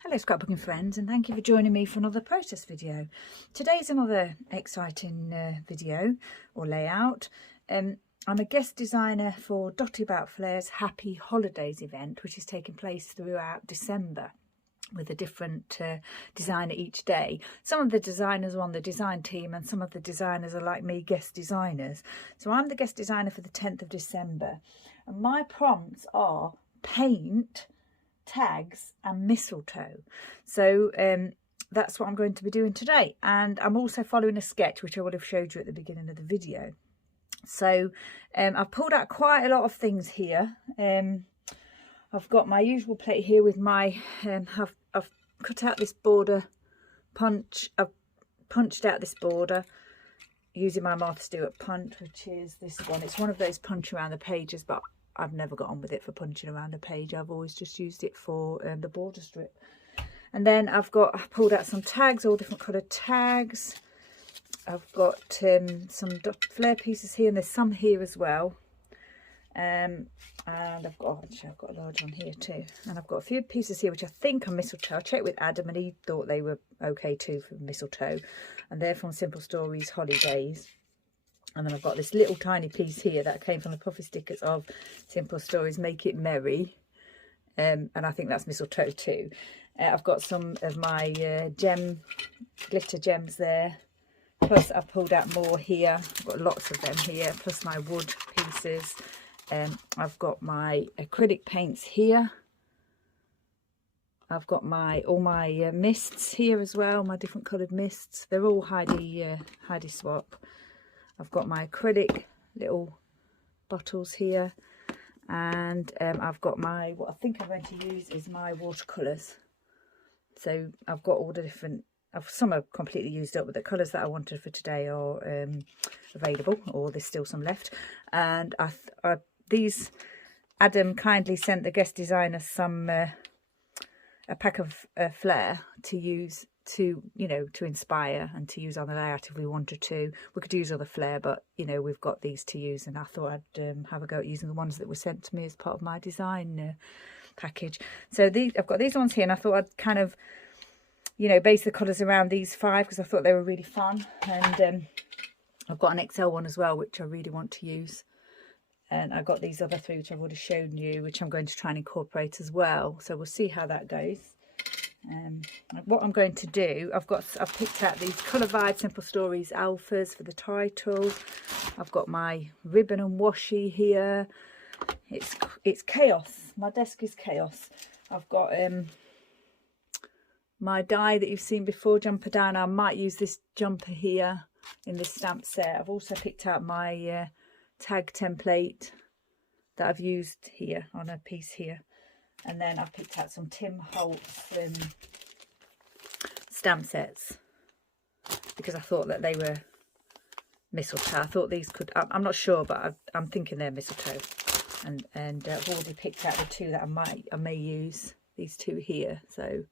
Hello scrapbooking friends, and thank you for joining me for another process video. Today's another exciting video or layout. I'm a guest designer for Dotty about Flair's Happy Holidays event, which is taking place throughout December with a different designer each day. Some of the designers are on the design team and some of the designers are like me, guest designers. So I'm the guest designer for the 10th of December, and my prompts are paint, tags and mistletoe. So that's what I'm going to be doing today, and I'm also following a sketch which I would have showed you at the beginning of the video. So I've pulled out quite a lot of things here. I've got my usual plate here with my I've cut out this border punch. I've punched out this border using my Martha Stewart punch, which is this one. It's one of those punch around the pages, but I've never got on with it for punching around a page. I've always just used it for the border strip. And then I've pulled out some tags, all different coloured tags. I've got some Flair pieces here, and there's some here as well. And I've got a large one here too. And I've got a few pieces here which I think are mistletoe. I checked with Adam and he thought they were okay too for mistletoe. And they're from Simple Stories Holidays. And then I've got this little tiny piece here that came from the puffy stickers of Simple Stories Make It Merry. And I think that's mistletoe too. I've got some of my glitter gems there. Plus I've pulled out more here. I've got lots of them here. Plus my wood pieces. I've got my acrylic paints here. I've got all my mists here as well. My different coloured mists. They're all Heidi Swap. I've got my acrylic little bottles here, and I've got what I think I'm going to use is my watercolours. So I've got all the different, some are completely used up, but the colours that I wanted for today are available, or there's still some left. And these, Adam kindly sent the guest designer a pack of Flair to use to inspire and to use on the layout if we wanted to. We could use other Flair, but we've got these to use, and I thought I'd have a go at using the ones that were sent to me as part of my design package. So I've got these ones here, and I thought I'd kind of base the colours around these 5 because I thought they were really fun. And I've got an XL one as well which I really want to use, and I've got these other 3 which I've already shown you, which I'm going to try and incorporate as well. So we'll see how that goes. What I'm going to do, I've picked out these Colour Vibe Simple Stories alphas for the title. I've got my ribbon and washi here. It's chaos. My desk is chaos. I've got my die that you've seen before, jumper down. I might use this jumper here in this stamp set. I've also picked out my tag template that I've used here on a piece here. And then I've picked out some Tim Holtz stamp sets because I thought that they were mistletoe. I thought these could, I'm not sure, but I'm thinking they're mistletoe. And I've already picked out the 2 that I may use, these 2 here. So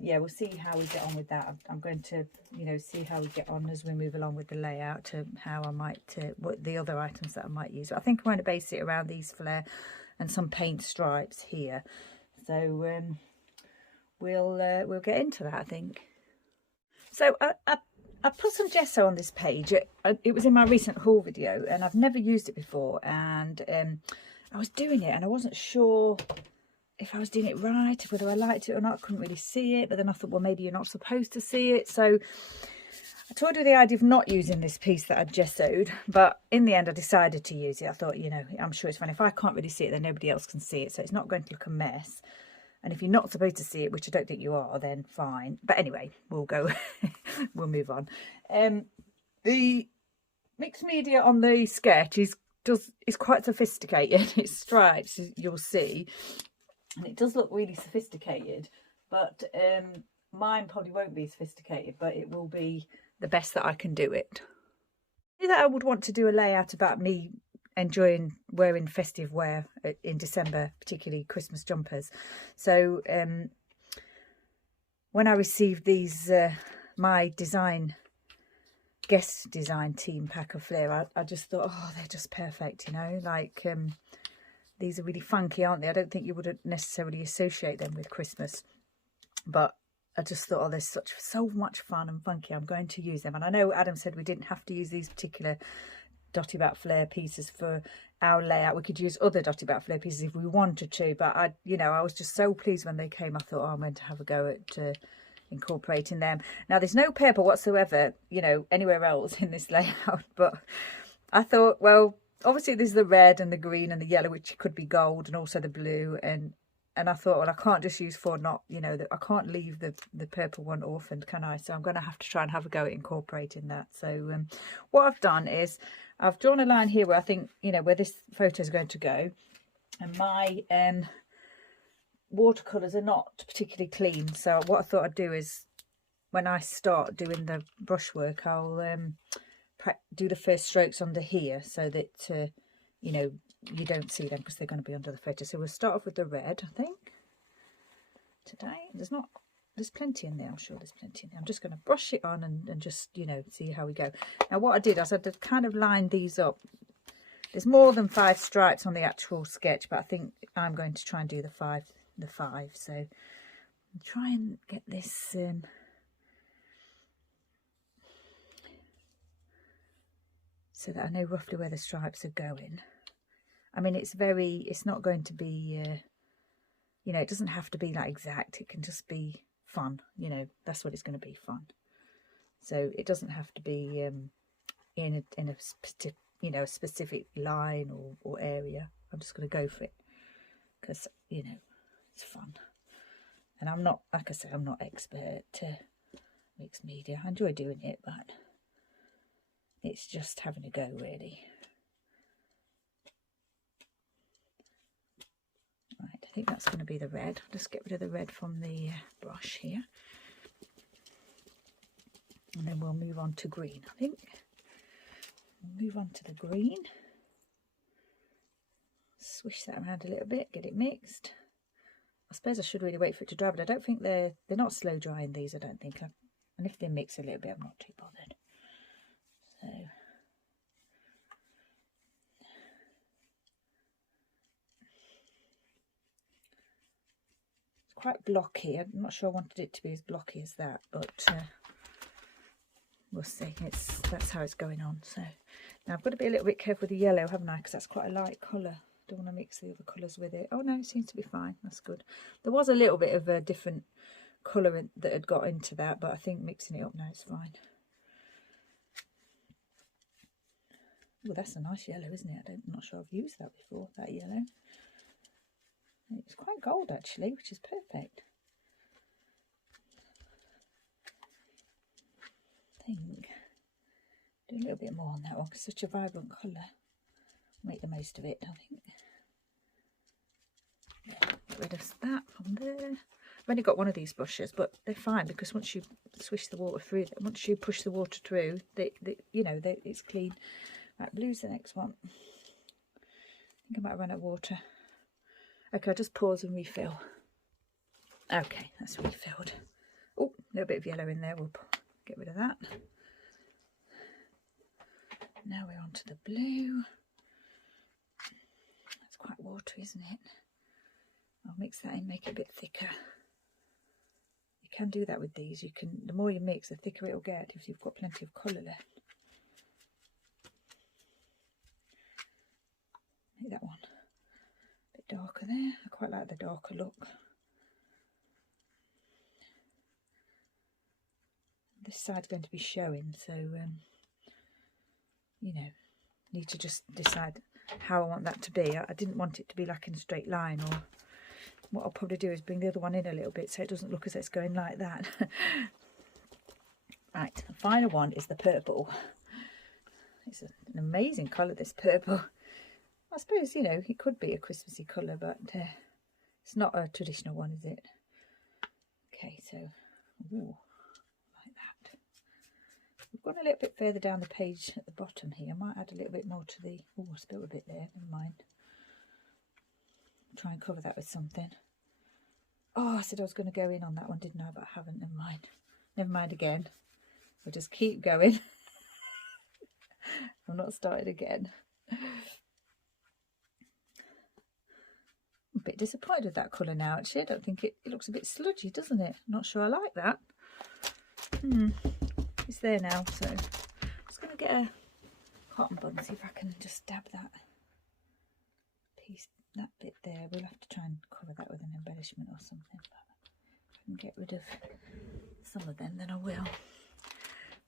yeah, we'll see how we get on with that. I'm going to see how we get on as we move along with the layout, to how I might what the other items that I might use. But I think I'm going to base it around these Flair and some paint stripes here. So we'll get into that, I think. So I put some gesso on this page. It was in my recent haul video, and I've never used it before. And I was doing it, and I wasn't sure if I was doing it right, whether I liked it or not. I couldn't really see it, but then I thought, well, maybe you're not supposed to see it. So I toyed with the idea of not using this piece that I gessoed, but in the end I decided to use it. I thought, I'm sure it's fine. If I can't really see it, then nobody else can see it, so it's not going to look a mess. And if you're not supposed to see it, which I don't think you are, then fine. But anyway, we'll go, we'll move on. The mixed media on the sketch is quite sophisticated. It's stripes, as you'll see, and it does look really sophisticated, but mine probably won't be sophisticated, but it will be the best that I can do it. That I would want to do a layout about me enjoying wearing festive wear in December, particularly Christmas jumpers. So when I received these my guest design team pack of Flair, I just thought, oh, they're just perfect, like These are really funky, aren't they? I don't think you would necessarily associate them with Christmas. but I just thought, oh, there's so much fun and funky. I'm going to use them. And I know Adam said we didn't have to use these particular Dotty About Flair pieces for our layout. We could use other Dotty About Flair pieces if we wanted to, but I was just so pleased when they came. I thought, oh, I'm going to have a go at incorporating them. Now, there's no purple whatsoever, anywhere else in this layout, but I thought, well, obviously there's the red and the green and the yellow, which could be gold, and also the blue, and I thought, well, I can't just use four, I can't leave the purple one orphaned, can I? So I'm going to have to try and have a go at incorporating that. So what I've done is I've drawn a line here where I think, where this photo is going to go. And my watercolours are not particularly clean. So what I thought I'd do is when I start doing the brushwork, I'll do the first strokes under here so that, you don't see them because they're going to be under the photo. So we'll start off with the red, I think, today. There's plenty in there. I'm sure there's plenty in there. I'm just going to brush it on and just, see how we go. Now, what I did is I did kind of line these up. There's more than 5 stripes on the actual sketch, but I think I'm going to try and do the five. So I'll try and get this so that I know roughly where the stripes are going. I mean, it's not going to be, it doesn't have to be that exact. It can just be fun, that's what it's going to be, fun. So it doesn't have to be in a specific line or area. I'm just going to go for it because, it's fun. And I'm not, like I say, I'm not expert mixed media. I enjoy doing it, but it's just having a go, really. Right, I think that's going to be the red. I'll just get rid of the red from the brush here. And then we'll move on to green, I think. We'll move on to the green. Swish that around a little bit, get it mixed. I suppose I should really wait for it to dry, but I don't think they're not slow drying these, I don't think. And if they mix a little bit, I'm not too bothered. So quite blocky. I'm not sure I wanted it to be as blocky as that, but we'll see. That's how it's going on. So now I've got to be a little bit careful with the yellow, haven't I? Because that's quite a light colour. Don't want to mix the other colours with it. Oh no, it seems to be fine. That's good. There was a little bit of a different colour that had got into that, but I think mixing it up now is fine. Well, that's a nice yellow, isn't it? I'm not sure I've used that before, that yellow. It's quite gold actually, which is perfect. I think do a little bit more on that one because such a vibrant colour. Make the most of it, I think. Yeah, get rid of that from there. I've only got one of these brushes, but they're fine because once you swish the water through, once you push the water through, it's clean. Right, blue's the next one. I think I might run out of water. Okay, I'll just pause and refill. Okay, that's refilled. Oh, a little bit of yellow in there. We'll get rid of that. Now we're on to the blue. That's quite watery, isn't it? I'll mix that in, make it a bit thicker. You can do that with these. You can, the more you mix, the thicker it'll get if you've got plenty of colour left. Make that one a bit darker there. I quite like the darker look. This side's going to be showing, so need to just decide how I want that to be. I didn't want it to be like in a straight line, or what I'll probably do is bring the other one in a little bit so it doesn't look as if it's going like that. Right, the final one is the purple. It's an amazing colour, this purple. I suppose, it could be a Christmassy colour, but it's not a traditional one, is it? Okay, so, ooh, like that. We've gone a little bit further down the page at the bottom here. I might add a little bit more to the... Oh, I spilled a bit there, never mind. Try and cover that with something. Oh, I said I was going to go in on that one, didn't I? But I haven't, never mind. Never mind again. We'll just keep going. I'm not started again. a bit disappointed with that colour now, actually. I don't think it looks a bit sludgy, doesn't it? Not sure I like that. It's there now, so I'm just going to get a cotton bud and see if I can just dab that piece, that bit there. We'll have to try and cover that with an embellishment or something. But if I can get rid of some of them, then I will.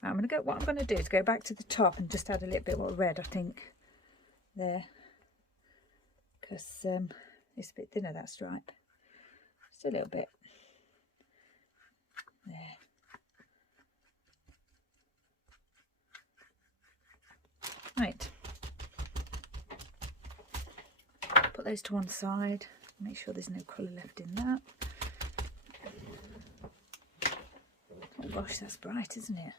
Right, what I'm going to do is go back to the top and just add a little bit more red, I think, there. Because it's a bit thinner, that stripe. Just a little bit. There. Right. Put those to one side. Make sure there's no colour left in that. Oh gosh, that's bright, isn't it?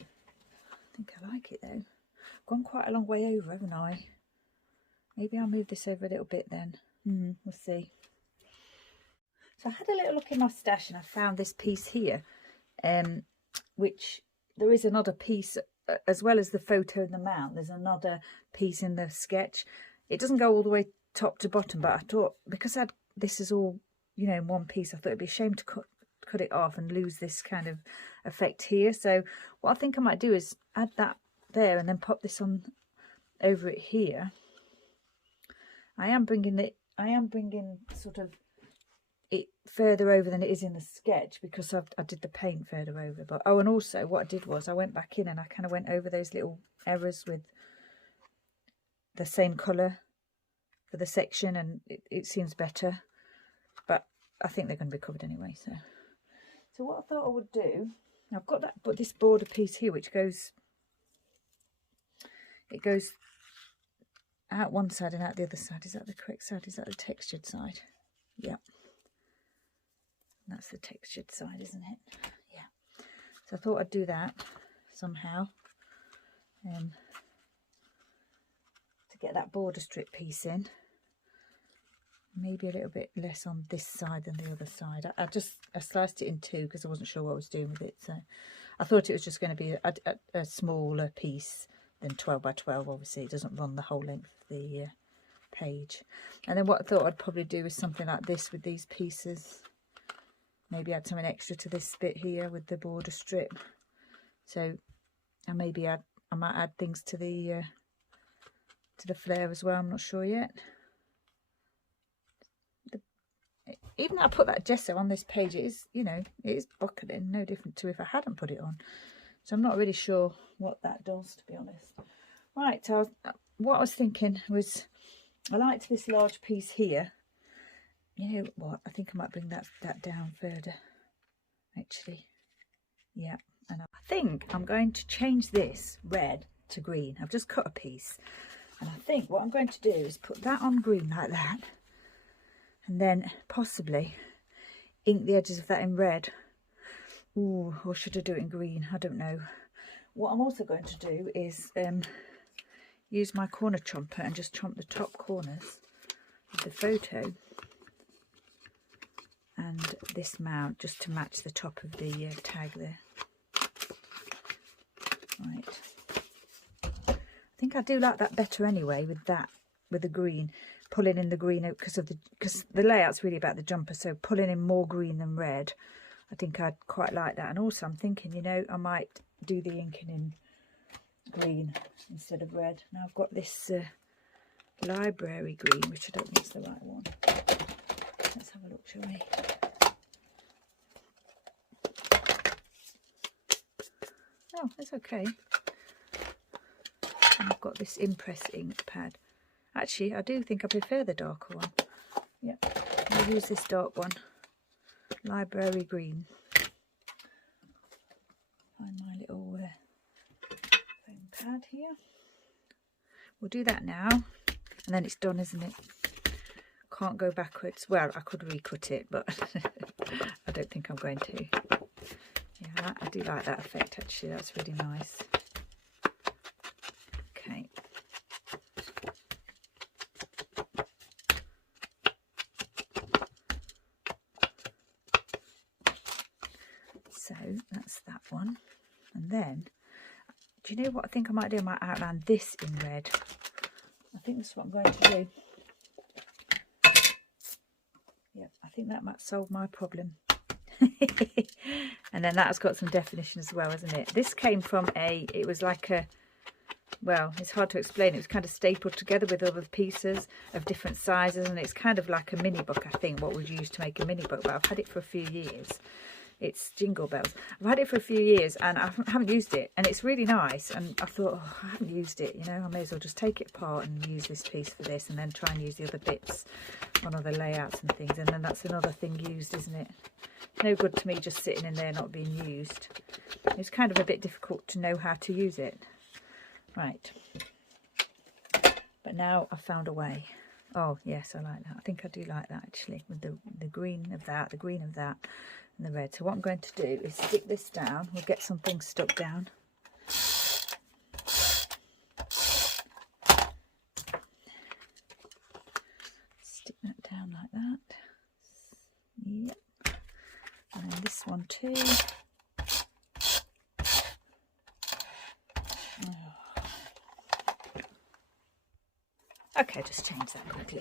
I think I like it though. I've gone quite a long way over, haven't I? Maybe I'll move this over a little bit then. We'll see. So I had a little look in my stash and I found this piece here, which there is another piece, as well as the photo and the mount, there's another piece in the sketch. It doesn't go all the way top to bottom, but I thought, because this is all, you know, in one piece, I thought it'd be a shame to cut it off and lose this kind of effect here. So what I think I might do is add that there and then pop this on over it here. I am bringing sort of it further over than it is in the sketch, because I did the paint further over. But oh, and also what I did was I went back in and I kind of went over those little errors with the same colour for the section, and it seems better. But I think they're going to be covered anyway. So what I thought I would do, I've got this border piece here which goes out one side and out the other side. Is that the correct side? Is that the textured side? Yep. That's the textured side, isn't it? Yeah. So I thought I'd do that somehow. To get that border strip piece in. Maybe a little bit less on this side than the other side. I sliced it in two because I wasn't sure what I was doing with it. So I thought it was just going to be a smaller piece than 12 by 12. Obviously it doesn't run the whole length of the page. And then what I thought I'd probably do is something like this with these pieces. Maybe add something extra to this bit here with the border strip. So and maybe I might add things to the flare as well. I'm not sure yet. Even though I put that gesso on this page, it is, you know, it is buckling, no different to if I hadn't put it on. So I'm not really sure what that does, to be honest. Right, so what I was thinking was, I liked this large piece here. You know what, I think I might bring that down further, actually. Yeah, and I think I'm going to change this red to green. I've just cut a piece. And I think what I'm going to do is put that on green like that. And then possibly ink the edges of that in red. Ooh, or should I do it in green? I don't know. What I'm also going to do is use my corner chomper and just chomp the top corners of the photo and this mount just to match the top of the tag there. Right. I think I do like that better anyway with the green. Pulling in the green because the layout's really about the jumper, so pulling in more green than red, I think I'd quite like that. And also I'm thinking, you know, I might do the inking in green instead of red. Now I've got this library green, which I don't think is the right one. Let's have a look, shall we? Oh, it's okay. And I've got this Impress ink pad. Actually, I do think I prefer the darker one. Yeah, I'll use this dark one. Library green. Find my little foam pad here. We'll do that now. And then it's done, isn't it? Can't go backwards. Well, I could recut it, but I don't think I'm going to. Yeah, I do like that effect, actually. That's really nice. Okay. So that's that one. And then, do you know what I think I might do? I might outline this in red. I think that's what I'm going to do. think that might solve my problem. And then that's got some definition as well, hasn't it? This came from it was like a, well, it's hard to explain. It was kind of stapled together with other pieces of different sizes, and it's kind of like a mini book, I think, what we'd use to make a mini book. But I've had it for a few years. It's Jingle Bells. I've had it for a few years and I haven't used it, and it's really nice. And I thought, oh, I haven't used it, you know, I may as well just take it apart and use this piece for this, and then try and use the other bits on other layouts and things. And then that's another thing used, isn't it? No good to me just sitting in there not being used. It's kind of a bit difficult to know how to use it. Right. But now I've found a way. Oh, yes, I like that. I think I do like that, actually, with the green of that, the green of that, and the red. So what I'm going to do is stick this down. We'll get some things stuck down. Stick that down like that. Yep. And then this one too. Okay, just change that quickly.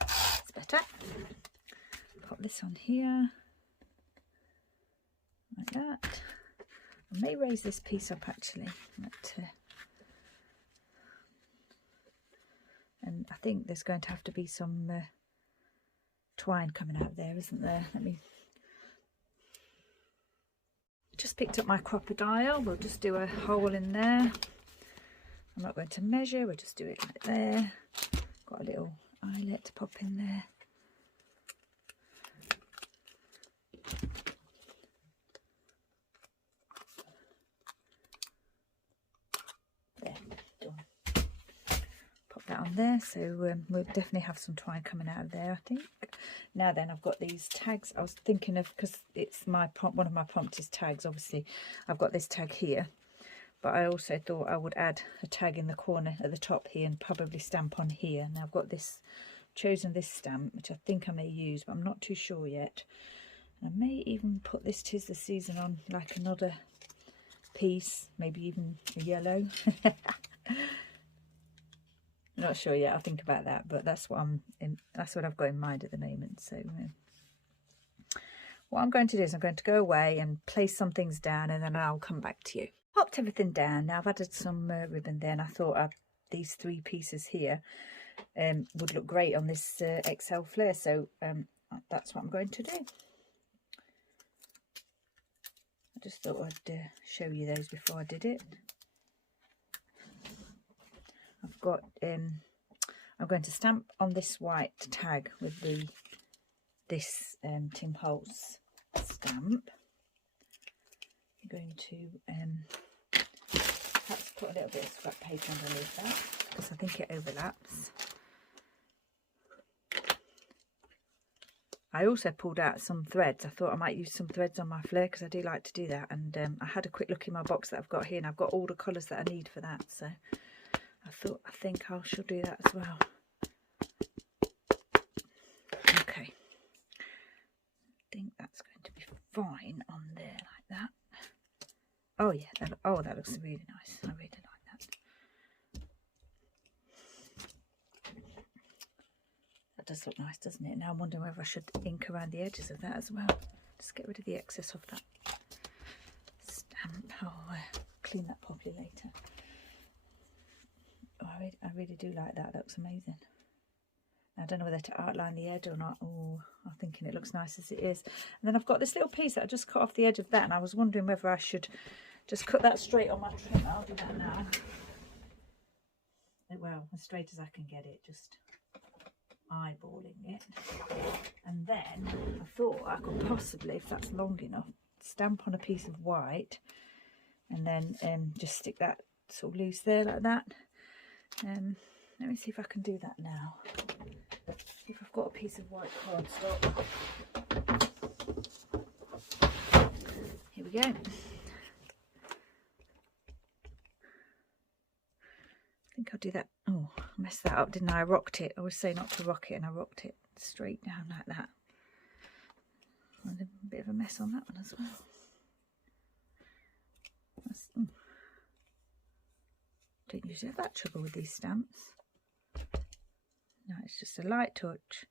It's better. Pop this on here. Like that. I may raise this piece up actually. And I think there's going to have to be some twine coming out there, isn't there? Let me... Just picked up my crocodile. We'll just do a hole in there. I'm not going to measure, we'll just do it like there. Got a little eyelet to pop in there. There, done. Pop that on there, so we'll definitely have some twine coming out of there, I think. Now then, I've got these tags. I was thinking of, because it's my prompt, one of my prompts is tags, obviously. I've got this tag here. But I also thought I would add a tag in the corner at the top here and probably stamp on here. Now I've got this, chosen this stamp, which I think I may use, but I'm not too sure yet. And I may even put this "'Tis the Season" on like another piece, maybe even a yellow. Not sure yet. I'll think about that, but that's what that's what I've got in mind at the moment. So what I'm going to do is I'm going to go away and place some things down, and then I'll come back to you. Popped everything down. Now I've added some ribbon there, and I thought these three pieces here would look great on this XL flare, so that's what I'm going to do. I just thought I'd show you those before I did it. I've got I'm going to stamp on this white tag with this Tim Holtz stamp. I'm going to perhaps put a little bit of scrap paper underneath that, because I think it overlaps. I also pulled out some threads. I thought I might use some threads on my flare, because I do like to do that. And I had a quick look in my box that I've got here, and I've got all the colours that I need for that. So I think I shall do that as well. Okay. I think that's going to be fine on there like that. Oh yeah, that looks really nice. I really like that. That does look nice, doesn't it? Now I'm wondering whether I should ink around the edges of that as well. Just get rid of the excess of that stamp. I'll clean that properly later. Oh, I really do like that. That looks amazing. I don't know whether to outline the edge or not. Oh, I'm thinking it looks nice as it is. And then I've got this little piece that I just cut off the edge of that, and I was wondering whether I should just cut that straight on my trim. I'll do that now. Well, as straight as I can get it, just eyeballing it. And then I thought I could possibly, if that's long enough, stamp on a piece of white, and then just stick that sort of loose there like that. Let me see if I can do that now. If I've got a piece of white cardstock. Here we go. I think I'll do that. Oh, I messed that up, didn't I? I rocked it. I always say not to rock it, and I rocked it straight down like that. And a bit of a mess on that one as well. Don't usually have that trouble with these stamps. No, it's just a light touch.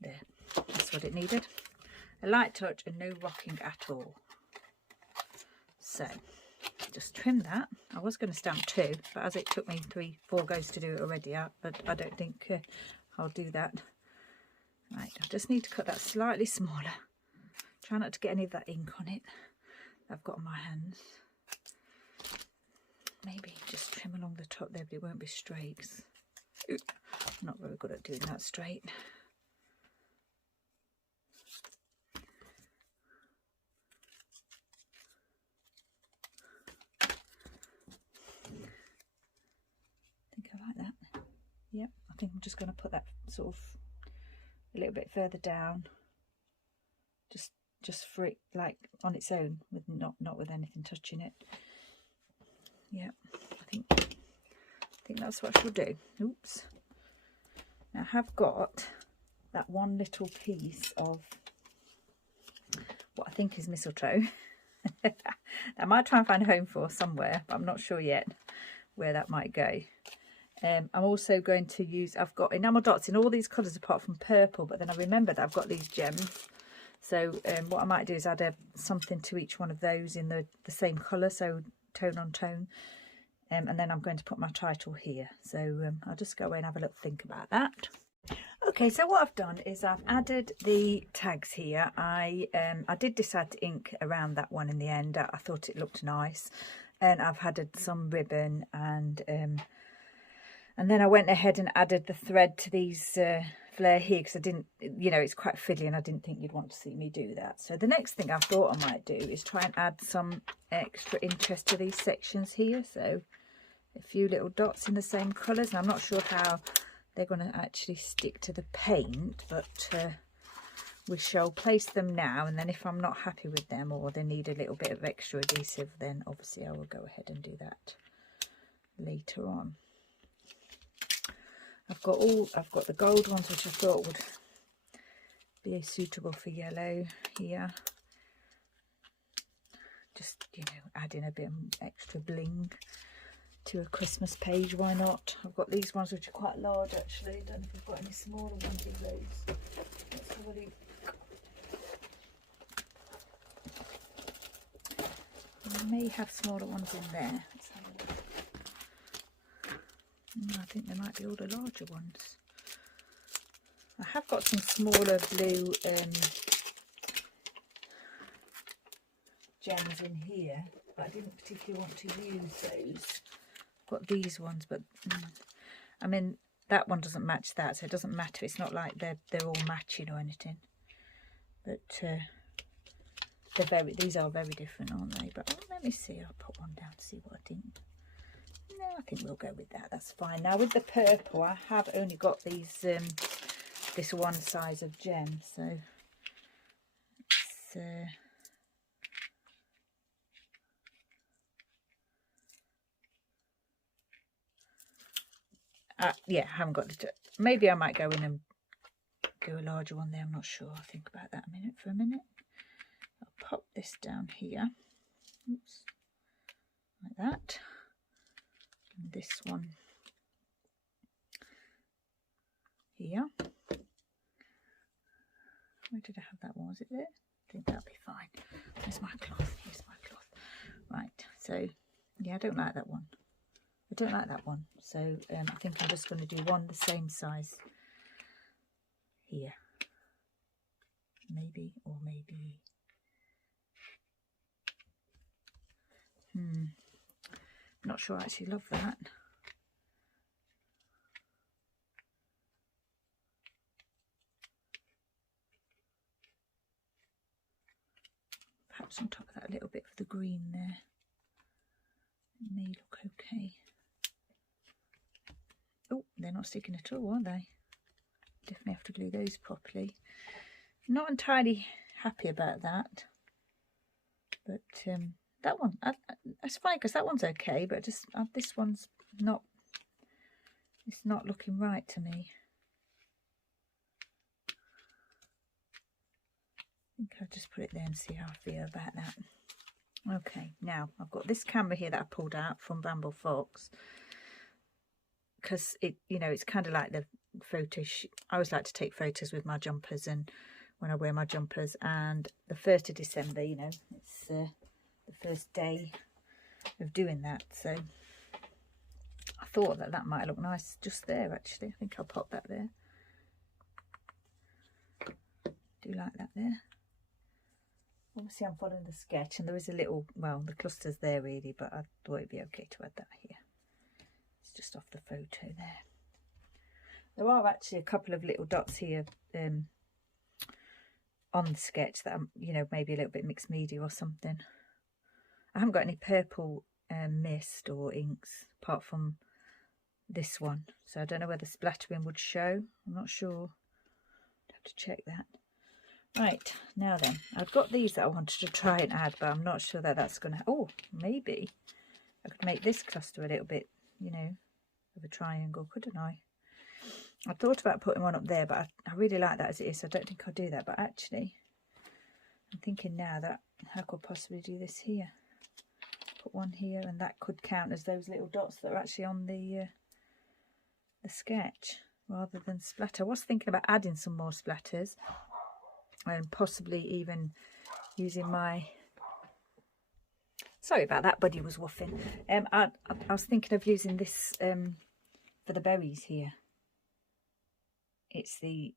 There. That's what it needed. A light touch and no rocking at all. So just trim that. I was going to stamp 2, but as it took me 3-4 goes to do it already, I don't think I'll do that. Right, I just need to cut that slightly smaller. Try not to get any of that ink on it I've got on my hands. Maybe just trim along the top there, but it won't be straight. I'm not very good at doing that straight. I think I like that. Yep, I think I'm just going to put that sort of a little bit further down, just for it, like on its own, with not with anything touching it. Yep, I think that's what she'll do. Oops. Now I have got that one little piece of what I think is mistletoe. I might try and find a home for somewhere, but I'm not sure yet where that might go. I'm also going to use, I've got enamel dots in all these colours apart from purple, but then I remember that I've got these gems. So what I might do is add something to each one of those in the same colour, so tone on tone. And then I'm going to put my title here. So I'll just go away and have a little think about that. Okay, so what I've done is I've added the tags here. I did decide to ink around that one in the end. I thought it looked nice. And I've added some ribbon and then I went ahead and added the thread to these Flair here because I didn't, you know, it's quite fiddly and I didn't think you'd want to see me do that. So the next thing I thought I might do is try and add some extra interest to these sections here. So a few little dots in the same colours, and I'm not sure how they're going to actually stick to the paint, but we shall place them now, and then if I'm not happy with them or they need a little bit of extra adhesive, then obviously I will go ahead and do that later on. I've got the gold ones, which I thought would be suitable for yellow here. Just, you know, adding a bit of extra bling to a Christmas page, why not? I've got these ones which are quite large actually. Don't know if we've got any smaller ones of those. Let's have a look. I may have smaller ones in there. Let's have a look. I think there might be all the larger ones. I have got some smaller blue gems in here, but I didn't particularly want to use those. I've got these ones, but I mean that one doesn't match that, so it doesn't matter. It's not like they're all matching or anything. But these are very different, aren't they? But let me see. I'll put one down to see what I think. No, I think we'll go with that. That's fine. Now with the purple, I have only got these this one size of gem, so it's yeah, I haven't got the. Maybe I might go in and do a larger one there. I'm not sure. I'll think about that for a minute. I'll pop this down here. Oops, like that. And this one here. Where did I have that one? Was it there? I think that'll be fine. Where's my cloth? Here's my cloth. Right, so yeah, I don't like that one. I don't like that one. So I think I'm just going to do one the same size here. Maybe, or maybe. Not sure I actually love that. Perhaps on top of that a little bit for the green there. It may look okay. Oh, they're not sticking at all, are they? Definitely have to glue those properly. Not entirely happy about that. But that one, that's fine because that one's okay, but just this one's not, it's not looking right to me. I think I'll just put it there and see how I feel about that. Okay, now I've got this camera here that I pulled out from Bramble Fox because it, you know, it's kind of like I always like to take photos with my jumpers and when I wear my jumpers. And the 1st of December, you know, it's the first day of doing that. So I thought that might look nice just there, actually. I think I'll pop that there. Do like that there. Obviously I'm following the sketch and there is a little, well, the cluster's there really, but I thought it'd be okay to add that here. It's just off the photo there. There are actually a couple of little dots here on the sketch that I'm, you know, maybe a little bit mixed media or something. I haven't got any purple mist or inks apart from this one, so I don't know whether splattering would show. I'm not sure. I'd have to check that. Right, now then, I've got these that I wanted to try and add, but I'm not sure that that's going to... Oh, maybe I could make this cluster a little bit, you know, of a triangle, couldn't I? I thought about putting one up there, but I really like that as it is, so I don't think I'll do that. But actually, I'm thinking now that I could possibly do this here. Put one here, and that could count as those little dots that are actually on the sketch, rather than splatter. I was thinking about adding some more splatters, and possibly even using my... Sorry about that, Buddy was woofing. I was thinking of using this for the berries here. It's the,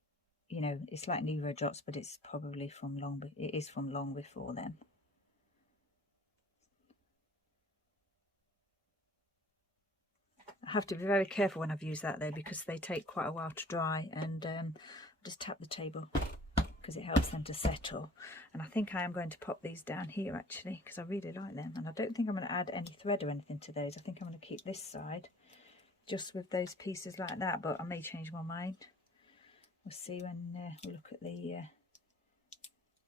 you know, it's like Nero dots, but it's probably from it is from long before then. I have to be very careful when I've used that though, because they take quite a while to dry, and just tap the table because it helps them to settle. And I think I am going to pop these down here actually, because I really like them, and I don't think I'm going to add any thread or anything to those. I think I'm going to keep this side just with those pieces like that, but I may change my mind. We'll see when we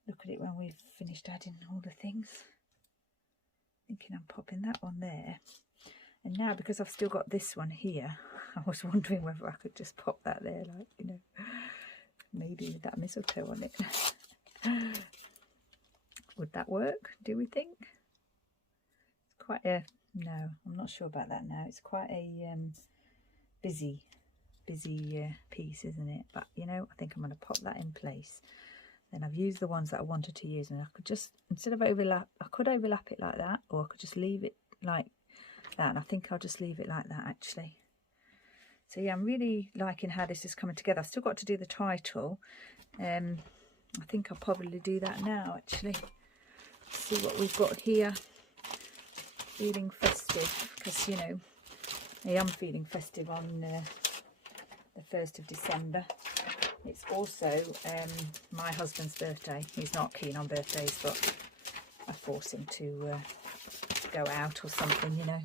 look at it when we've finished adding all the things. Thinking I'm popping that one there. And now, because I've still got this one here, I was wondering whether I could just pop that there, like, you know, maybe with that mistletoe on it. Would that work, do we think? It's quite a... No, I'm not sure about that now. It's quite a busy piece, isn't it? But, you know, I think I'm going to pop that in place. Then I've used the ones that I wanted to use, and I could just, instead of overlap, I could overlap it like that, or I could just leave it like that, and I think I'll just leave it like that actually. So yeah, I'm really liking how this is coming together. I've still got to do the title. I think I'll probably do that now actually. See what we've got here. Feeling festive, because, you know, I am feeling festive on the 1st of December. It's also my husband's birthday. He's not keen on birthdays, but I force him to go out or something, you know.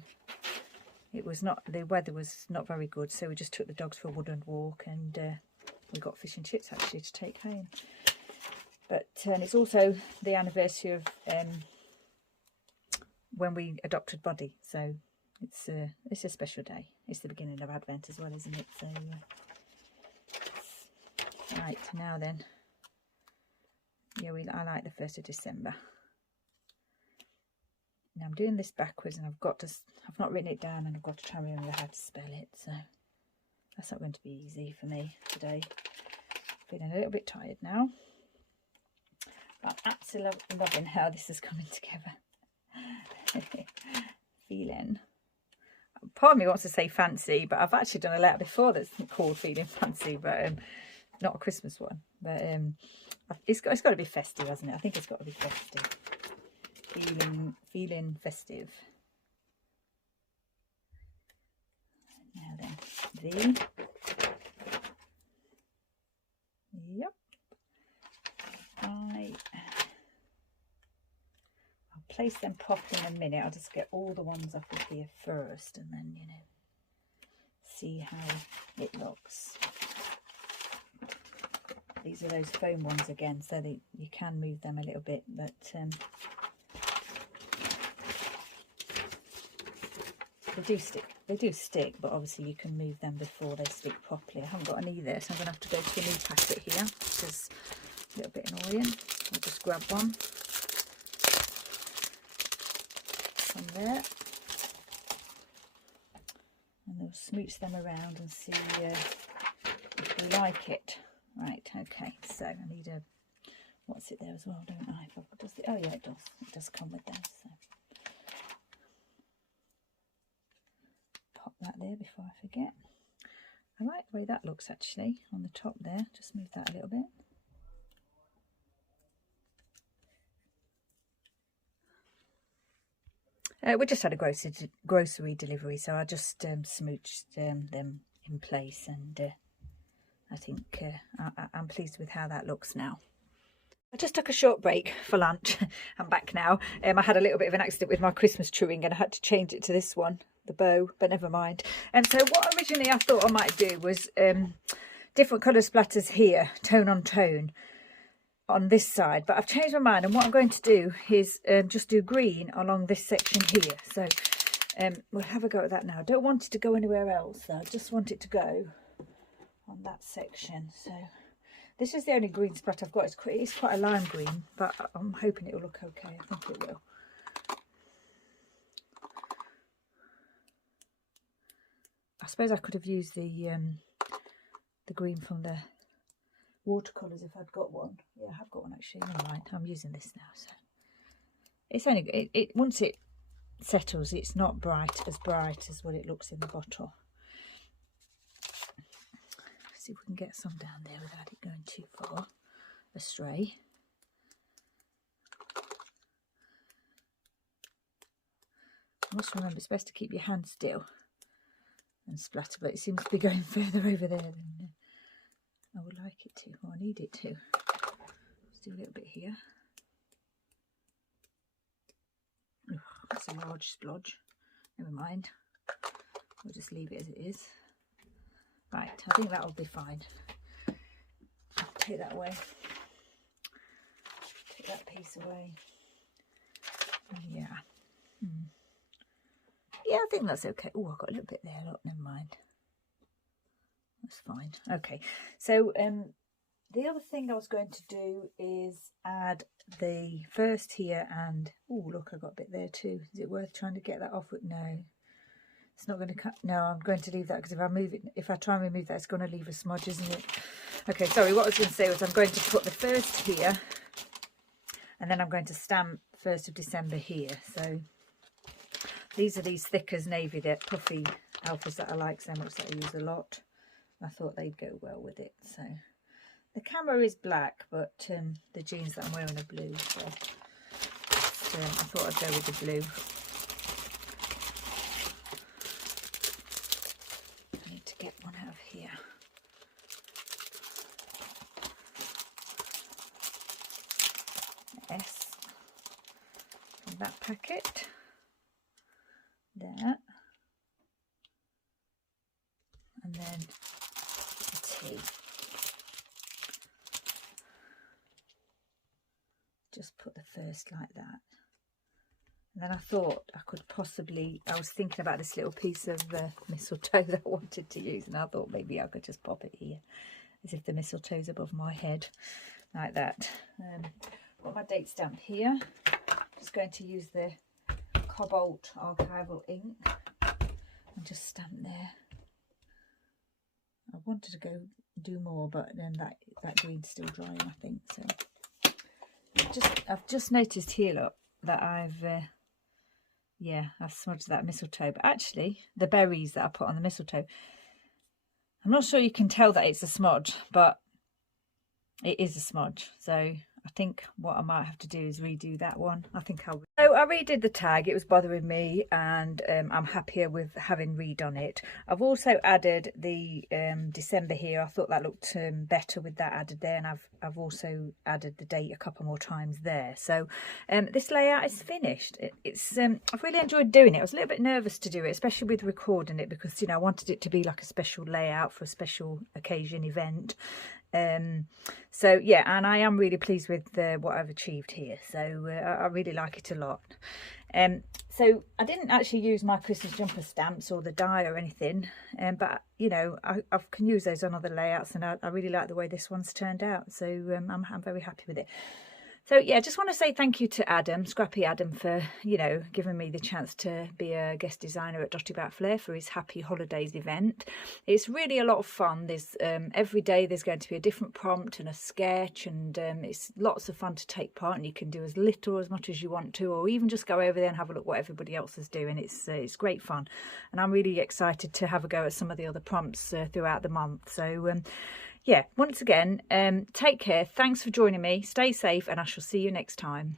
It was not, the weather was not very good, so we just took the dogs for a woodland walk, and we got fish and chips actually to take home. But it's also the anniversary of when we adopted Buddy, so it's a special day. It's the beginning of Advent as well, isn't it? So right, now then, yeah, I like the 1st of December. Now I'm doing this backwards, and I've not written it down, and I've got to try and remember how to spell it, so that's not going to be easy for me today. Feeling a little bit tired now. But I'm absolutely loving how this is coming together. Feeling. Part of me wants to say fancy, but I've actually done a letter before that's called Feeling Fancy, but not a Christmas one. But it's got to be festive, hasn't it? I think it's got to be festive. Feeling festive. Now then, yep. I'll place them properly in a minute. I'll just get all the ones up in here first, and then, you know, see how it looks. These are those foam ones again, so that you can move them a little bit, but they do stick, but obviously you can move them before they stick properly. I haven't got any there, so I'm going to have to go to a new packet here, which is a little bit annoying. I'll just grab one from there, and they'll smooch them around and see if you like it. Right, okay, so I need a, what's it there as well, don't I? Oh yeah, it does come with them, so pop that there before I forget. I like the way that looks actually on the top there. Just move that a little bit. We just had a grocery delivery, so I just smooched them in place, and I think I'm pleased with how that looks now. I just took a short break for lunch. I'm back now. I had a little bit of an accident with my Christmas truing and I had to change it to this one, the bow, but never mind. And so what originally I thought I might do was different colour splatters here, tone on tone, on this side. But I've changed my mind, and what I'm going to do is just do green along this section here. So we'll have a go at that now. I don't want it to go anywhere else, though. I just want it to go on that section. So this is the only green splat I've got. It's quite a lime green, but I'm hoping it will look okay. I think it will. I suppose I could have used the green from the watercolours if I'd got one. Yeah, I have got one actually. Never mind. I'm using this now. So it's only it once it settles, it's not bright as what it looks in the bottle. See if we can get some down there without it going too far astray. I must remember it's best to keep your hand still and splatter, but it seems to be going further over there than I would like it to, or I need it to. Let's do a little bit here. Oh, that's a large splodge. Never mind. We'll just leave it as it is. Right, I think that'll be fine. Take that away. Take that piece away. Yeah. Yeah, I think that's okay. Oh, I've got a little bit there. Look, never mind. That's fine. Okay, so the other thing I was going to do is add the first here, and oh, look, I got a bit there too. Is it worth trying to get that off with? No. It's not going to cut. No, I'm going to leave that, because if I try and remove that, it's going to leave a smudge, isn't it? Okay, sorry, what I was going to say was I'm going to put the first here, and then I'm going to stamp 1st of December here. So these are these thick as navy, they're puffy alphas that I like so much that I use a lot. I thought they'd go well with it. So the camera is black, but the jeans that I'm wearing are blue, so I thought I'd go with the blue. Get one out of here. S from that packet. There. And then a T. Just put the first like that. And then I thought I could possibly, I was thinking about this little piece of mistletoe that I wanted to use, and I thought maybe I could just pop it here as if the mistletoe's above my head, like that. Got my date stamp here. Just going to use the Cobalt Archival ink and just stamp there. I wanted to go do more, but then that green's still drying, I think. So I've just noticed here, look, that I've smudged that mistletoe, but actually the berries that I put on the mistletoe, I'm not sure you can tell that it's a smudge, but it is a smudge. So I think what I might have to do is redo that one. I think I'll. So I redid the tag. It was bothering me, and I'm happier with having redone it. I've also added the December here. I thought that looked better with that added there, and I've also added the date a couple more times there. So this layout is finished. I've really enjoyed doing it. I was a little bit nervous to do it, especially with recording it, because I wanted it to be like a special layout for a special occasion event. So yeah, and I am really pleased with what I've achieved here. So I really like it a lot. So I didn't actually use my Christmas jumper stamps or the die or anything, but I can use those on other layouts, and I really like the way this one's turned out. So I'm very happy with it. So yeah, just want to say thank you to Adam, Scrappy Adam, for, you know, giving me the chance to be a guest designer at Dotty About Flair for his Happy Holidays event. It's really a lot of fun. There's every day there's going to be a different prompt and a sketch, and it's lots of fun to take part, and you can do as little or as much as you want to, or even just go over there and have a look what everybody else is doing. It's great fun, and I'm really excited to have a go at some of the other prompts throughout the month. So yeah, once again, take care. Thanks for joining me. Stay safe, and I shall see you next time.